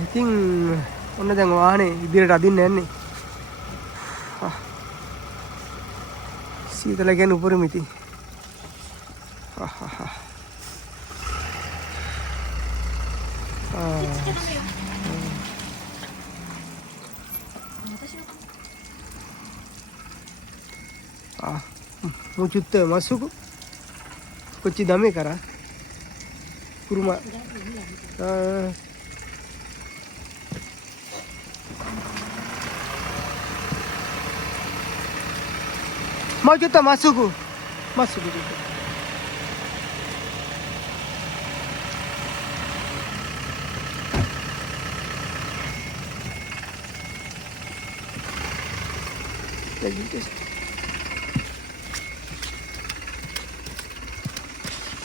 ඉතින් ඔන්න දැන් වාහනේ ඉදිරියට අදින්න යන්නේ. සීතල කියන්නේ උපරිම ඉතින්. mau cutte masuk kochi dame kara kurma mau cutte masuk cutte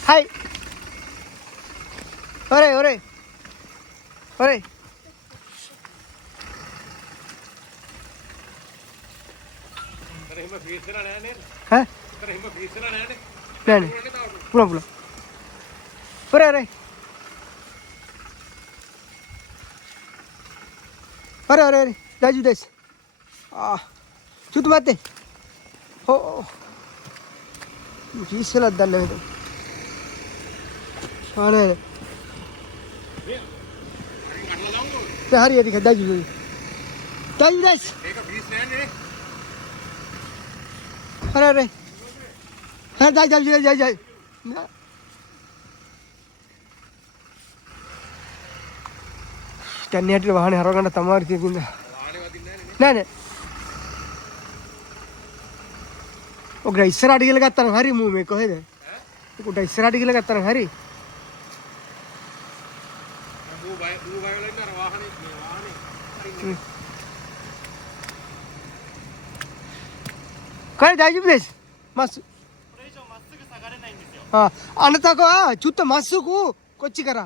Hai. Ore. Hah? Nene. Pulang. Ore. Daju des. Cutu mate. Oh. Gisela danne itu. අනේ හරියට දජු දැස් ඒක බීස් නෑනේ හරි ජයි දැන් හැටියට වාහනේ හරව ගන්න තමයි තියෙන්නේ වාහනේ වදින්නේ නෑ ඔක ඉස්සරහට ගිහලා ගත්තා නම් හරි මූ මේ කොහෙද උකට ඉස්සරහට ගිහලා ගත්තා නම් හරි Kau dah jumpa des, masuk. Anak tak kau, cuta masuk ku, koci kara.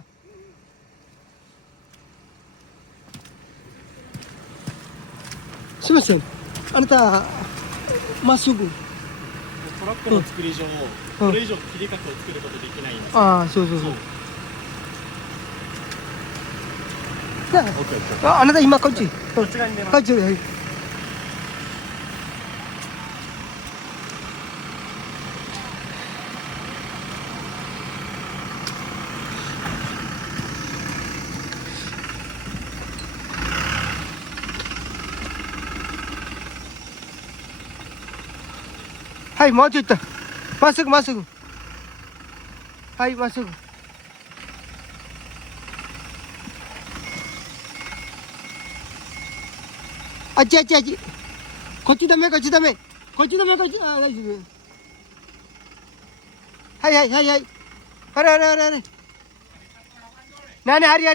Siapa? Anak tak masuk ku. So. Anak tak imak koci. Koci. Hai, mau cuta. Masuk. Hai, masuk. Aji. Koci dame. Hai. Hare. Nane, hari.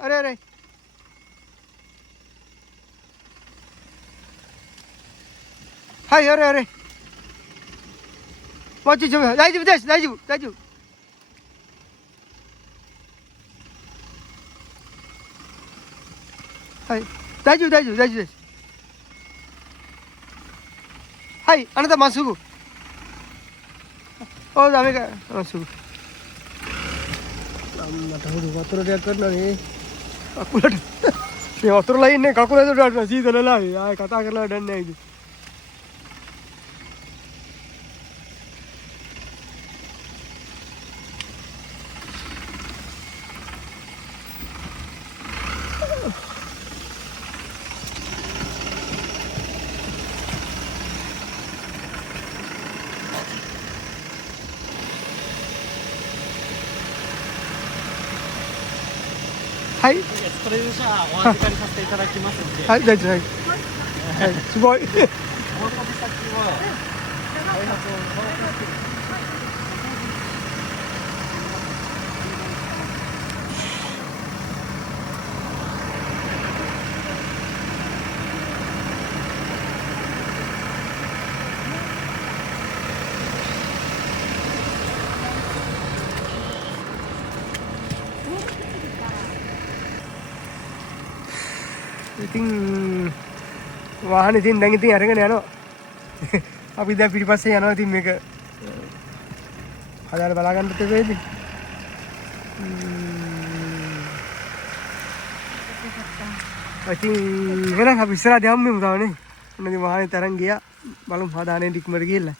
Hare. Hai, hare. Mau coba. Daju. Hai, daju. Hai, anak tak masuk. Oh, dame ka masuk. Mata hudu motor dia kerana ni. Aku dah. Ni motor lain ni, aku dah tu sih dah lah. Ay, kata kerana dan ni.はい。それじゃあお預かりさせていただきますので。はい、大丈夫。はい。すごい。お渡し先は開発を。ඉතින් වාහනේ ඉතින් දැන් ඉතින් අරගෙන යනවා. අපි දැන් පිටිපස්සේ යනවා. ඉතින් මේක හදාලා බලා ගන්නත් වෙයිද? ඉතින් එහෙනම් අපි ඉස්සරහට යමු තවනේ. මොනදි වාහනේ තරන් ගියා. බලමු හදානේ ඉක්මනට ගිහලා.